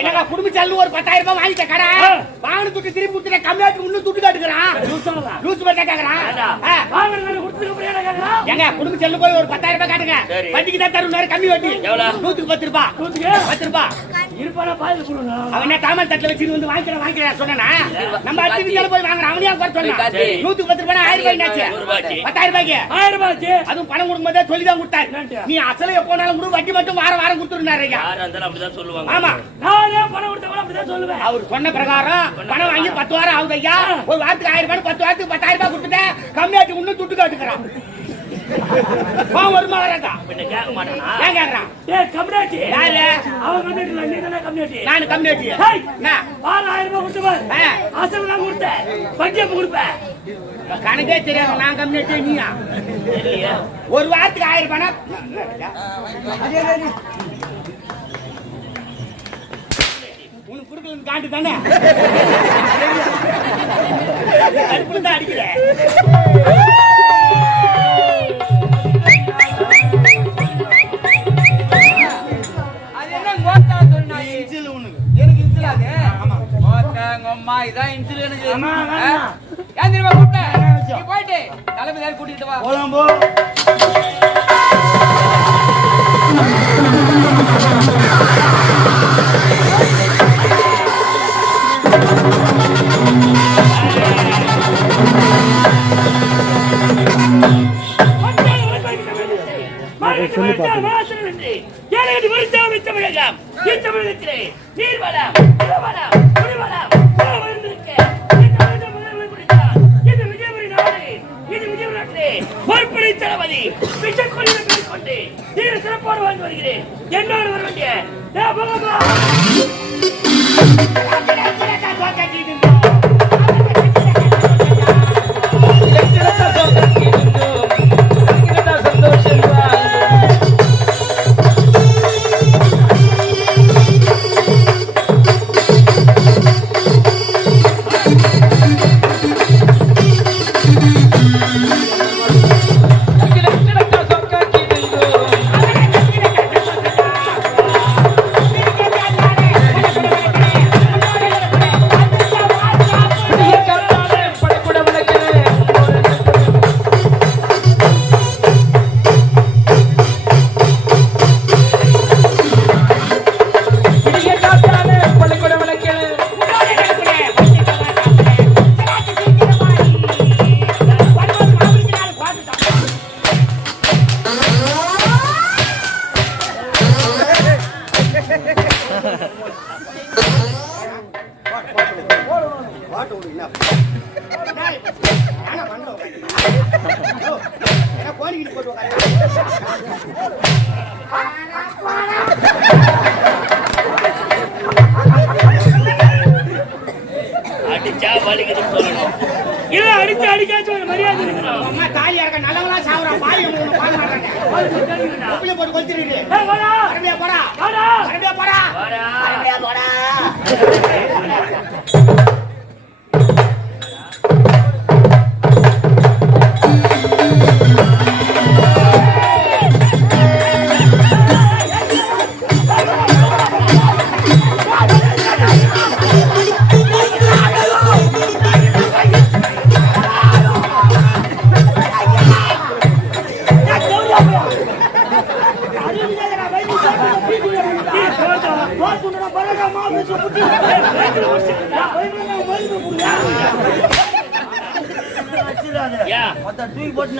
என்னடா குடும்ப செல்லு ஒரு 10,000 ரூபாய் வாங்கிட்ட கடை வாங்கின துட்டு திருப்பி கொடுத்துட்ட கம்மியாட்டு இன்னும் துட்டு காட்டுக்கிறான் லூசு பட்டா கேக்குறான் வாங்கின கொடுத்துட்டு போறேன் கேக்குறான் ஏங்க குடும்ப செல்லு போய் ஒரு 10,000 ரூபாய் காட்டுங்க வட்டிக்கு தான் தருவாரு கம்மி வட்டி எவ்வளவு 110 ரூபாய் 10 ரூபாய் இருப்பானா பாதி கொடுங்க அவன் என்ன தாமல் தட்டுல வச்சிட்டு வந்து வாங்கிக்கிறேன் சொன்னா நம்ம அத்திக்கு போய் வாங்குற அவனே குறை சொன்னா 110 ரூபாய் 1000 ரூபாய் ஆச்சு 10,000 ரூபாய்க்கு 1000 ரூபாய்க்கு அதுவும் பணம் கொடுக்கும்போதே சொல்லி தான் கொடுத்தாரு நீ அசல எப்போனாலும் கூட வட்டி மட்டும் வாரம் கொடுத்துருந்தாரு யாரா இருந்தாலும் அப்படிதான் சொல்லுவாங்க ஆமா நானே பணம் கொடுத்தவங்க அப்படிதான் சொல்லுவேன் அவர் சொன்ன பிரகாரம் பணம் வாங்கி 10 வாரம் ஆகுது ஐயா ஒரு வாரத்துக்கு 1000 ரூபாய் 10 வாரத்துக்கு 10,000 ரூபாய் கொடுத்துட்டேன் கம்மியாட்டி இன்னும் துட்டு காட்டுக்கிறான் வருமா வராதா கேட்க மாட்டானா ஏன் கேக்குறான் கம்யூனிட்டி யாரு அவன் கம்யூனிட்டி நீ தானே கம்யூனிட்டி நான் கம்யூனிட்டி பால் 1000 ரூபாய் கொடுத்து அசல் தான் கொடுத்தேன் வட்டியை கொடுப்பேன் கணக்கே தெரியாது நான் கம்யூனிட்டி நீயா ஒரு வாரத்துக்கு 1000 ரூபாய் உனக்கு குடுக்கல காண்டு தானே கடுப்புல தான் அடிக்கிறேன் இதான் இன்சூரன்ஸ் ஏன் தெரியுமா கூப்பிட்டேன் நீ போயிட்டு தலைமை கூட்டிட்டு வா போலாம் போ சிறப்பாடு வாழ்ந்து வருகிறேன் என்னோடு வர வேண்டிய அடிச்சா வலிக்குதுன்னு சொல்லணும் இல்ல அடிச்சு அடிக்காச்சு ஒரு மரியாதை இருக்கணும் அம்மா தாலியா இருக்க நல்லவங்களா சாவுறா பாய் ஒண்ணு பாக்க மாட்டாங்க உப்புல போட்டு கொளுத்திடுறீங்க போடா அரபியா போடா போடா அரபியா போடா அரபியா போடா தூக்கி போட்டு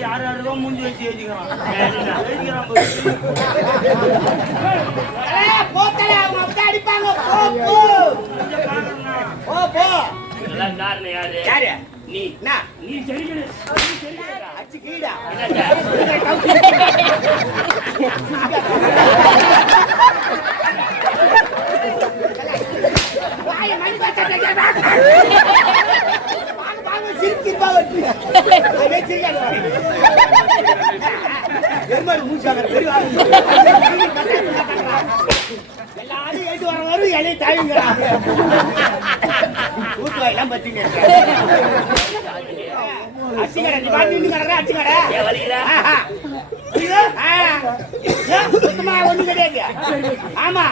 யாரும் மூஞ்சி வச்சு அடிப்பாங்க யாரு நீ நீ சரிக்கணும் அச்சு கீடா எல்லாரும் ஏட்டு வர அவனும் இலையை தாயுங்கிறான். ஊத்துவாயெல்லாம் பத்திங்க அச்சுக்கடை நீ பாட்டு நின்று கடை அச்சுக்கடை ஏன் வலிக்குதா? சுத்தமா ஒண்ணும் கிடையாது. ஆமா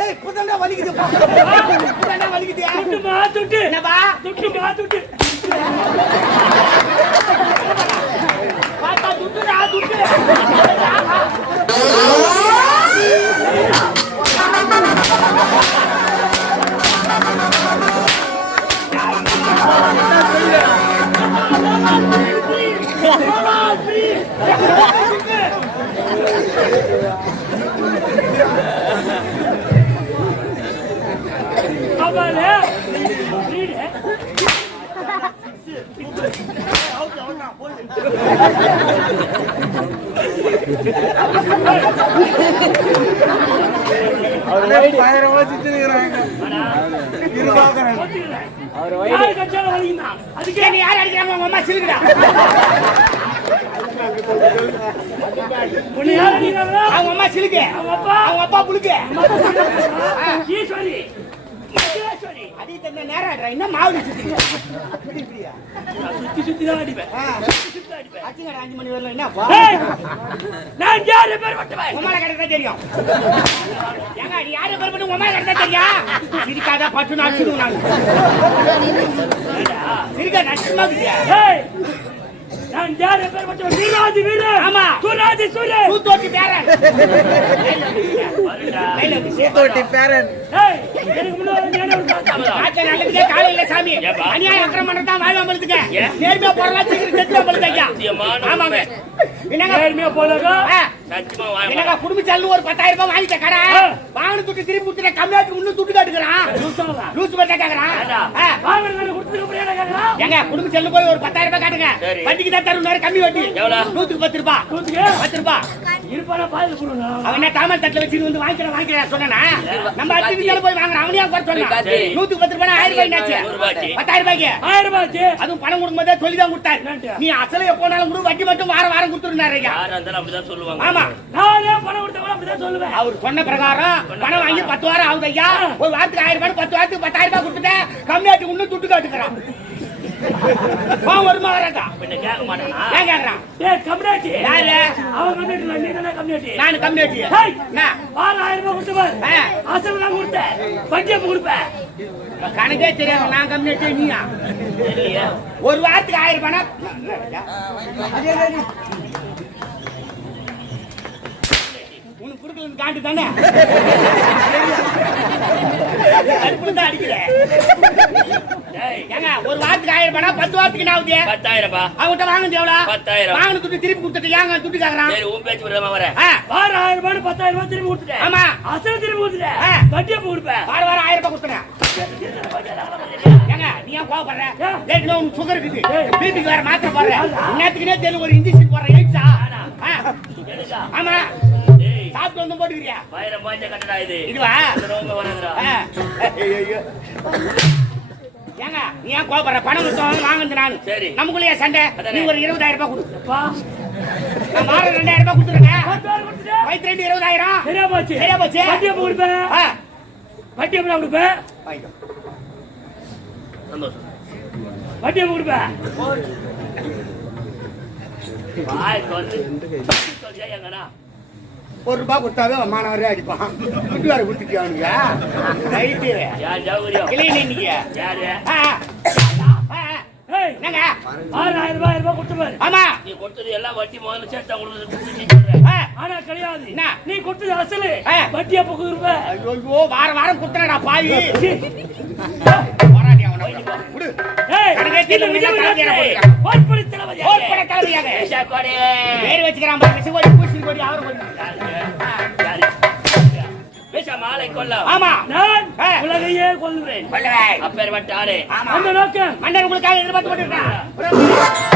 ஏய் புதண்டா வலிக்குது புதண்டா வலிக்குது. துட்டு என்னப்பா துட்டு பாத்தா துட்டுடா துட்டு. அதுக்கே நீ யார் அடிக்கிறாங்க? உங்க அம்மா சிலுக்குடா. அவங்க அம்மா சிலுக்கு, அவங்க அப்பா புழுக்கு. அடி தந்த நேரம் என்ன மாவுடி சுத்தி தான் அடிப்பேன். அச்சுங்கடா 5 மணி வரல என்ன நான் யார் பேர் மட்டுமே உமால கடை தெரியும். ஏங்க நீ யாரு பேர் பண்ணி உமால கடை தெரியும். சிரிக்காத பட்டு நாச்சுடும் நான் சிரிக்கா நஷ்டமாக்குறியா? நான் யார் பேர் மட்டுமே வீராதி வீர. ஆமா சூராதி சூர சூத்தோட்டி பேரன் சூத்தோட்டி பேரன். எனக்கு முன்னாடி ஆச்சா நல்லதுக்கே காலையில சாமி அநியாய அக்கிரமம் பண்றதா வாழ்வாமலுதுங்க. நேர்மையா போறலா சீக்கிரம் செத்து போறது ஐயா. ஆமாங்க என்னங்க நேர்மையா போலங்க சத்தியமா வாங்க. என்னங்க குடும்பச்சாலு ஒரு 10,000 ரூபாய் வாங்கிட்ட கடை வாங்கின துட்டு திருப்பி கொடுத்துட்ட. கம்மியாட்டு இன்னும் துட்டு காட்டுக்கிறான். லூசு பட்டா கேக்குறான். வாங்குறத கொடுத்துக்க முடியாத கேக்குறான். ஏங்க குடும்பச்சாலு போய் ஒரு 10,000 ரூபாய் காட்டுங்க. வட்டிக்கு தான் தரும். நேரம் கம்மி வட்டி எவ்வளவு? 110 ரூபாய். 10 ரூபாய் இருப்பானா பாதி போடுங்க. அவன் என்ன தாமல் தட்டுல வச்சு வந்து வாங்கிக்கிறேன் சொன்னா நம்ம அத்திவித்தால போய் வாங்குற அவனையா குறை சொன்னா 110 ரூபாய் 1000 ரூபாய் ஆச்சு. 10,000 ரூபாய்க்கு 1000 ரூபாய் அதுவும் பணம் கொடுக்கும்போதே சொல்லி தான் கொடுத்தாரு. நீ அசல எப்போனாலும் கூட வட்டி மட்டும் வாரம் கொடுத்துருந்தாரு. யாரா இருந்தாலும் அப்படிதான் சொல்லுவாங்க. ஆமா நானே பணம் கொடுத்தவங்க அப்படிதான் சொல்லுவேன். அவர் சொன்ன பிரகாரம் பணம் வாங்கி 10 வாரம் ஆகுது ஐயா. ஒரு வாரத்துக்கு 1000 ரூபாய் 10 வாரத்துக்கு 10,000 ரூபாய் கொடுத்துட்டேன். கம்மியாட்டு இன்னும் துட்டு காட்டுக்கிறான். வருமா வராதா பின்ன கேட்க மாட்டானா? ஏன் கேக்குறான்? கம்யூனிட்டி யாரு? அவன் கம்யூனிட்டி நீ தானே கம்யூனிட்டி. நான் கம்யூனிட்டி. வாரம் 1000 ரூபாய் கொடுத்துவேன். அசல் நான் கொடுத்தேன். வட்டி எப்ப கொடுப்பேன்? கணக்கே தெரியாது. நான் கம்யூனிட்டி நீயா? இல்லையா? ஒரு வாரத்துக்கு 1000 ரூபாய் உனக்கு குடுக்கலன்னு காண்டு தானே அடுப்புல தான் அடிக்கிறேன். ஏங்க ஒரு வாரத்துக்கு 1000 ரூபாய் 10 வாரத்துக்கு என்ன ஆகுது? 10,000 ரூபாய். அவங்ககிட்ட வாங்கினது எவ்வளவு? 10,000. வாங்கின துட்டு திருப்பி கொடுத்துட்டு ஏங்க துட்டு கேக்குறான்? சரி உன் பேச்சு விடாம வரேன். வாரம் 1000 ரூபாய் 10,000 ரூபாய் திரும்பி கொடுத்துட்டேன். ஆமா அசல் திரும்பி கொடுத்துட்டேன். வட்டி எப்ப கொடுப்பேன்? வாரம் 1000 ரூபாய் கொடுத்துறேன். ஏங்க நீ ஏன் கோவப்படுற? ஏற்கனவே உனக்கு சுகர் இருக்குது. பிபிக்கு வேற மாத்திரை போடுற. நேத்துக்குனே தெரியும் ஒரு இன்ஜெக்ஷன் போடுற. எயிட்ஸா? ஆமா சாப்பிட்டு வந்து போட்டுக்கிறியா? 1000 பாய்ஞ்ச கட்டடா இது. இதுவா? ரொம்ப வராதுடா. ஏங்க நீ ஏன் கோவப்படுற? பணம் கொடுத்தவங்க வாங்குறது நானு. சரி. நமக்குள்ளேயே சண்டை. நீ ஒரு 20,000 ரூபாய் கொடு. வா நான் மாற 2000 ரூபாய் கொடுத்துருக்கேன். 10,000 கொடுத்துட்டேன். வயிற்று 20,000. சரியா போச்சு. சரியா போச்சு. வட்டி எப்ப கொடுப்பேன்? வட்டி எப்ப கொடுப்பேன்? வாங்கிக்கோ. சந்தோஷம். வட்டி எப்ப கொடுப்பேன்? பாய் சொல்லு. சொல்லியா எங்கடா? 1 ரூபாய் கொடுத்தாவே மாணவரே அடிப்பான். துட்டு வேற கொடுத்துட்டியா அவனுங்க? ரைட்டு. யார் ஜவுரியம்? இல்லையே இன்னைக்கு. யாரு? என்னங்க? 1000 ரூபாய் கொடுத்துப்பாரு. ஆமா நீ கொடுத்தது எல்லாம் வட்டி முதல்ல சேர்த்து உங்களுக்கு ஆனா கிடையாது. என்ன? நீ கொடுத்தது அசலு. ஆ. வட்டி எப்ப கொடுப்பேன்? ஐயோ வாரம் குடுத்தனடா பாவி. போராடி அவனை விடு. கணக்கே தெரியல. போர்ப்படை தளபதி. போர்ப்படை தளபதியாக. ஏசாக்கோடி. பேர் வச்சுக்கிறான் பாரு. விசுகோடி பூசி கோடி அவர் கோடி. பேச மாலை கொல்லம். ஆமா நான் உலகையே கொல்லுவேன். கொல்லுவேன். அப்பேர் வட்டாரே. ஆமா அந்த நோக்கம் மன்னர் உங்களுக்காக எதிர்பார்த்து கொண்டிருக்கிறான்.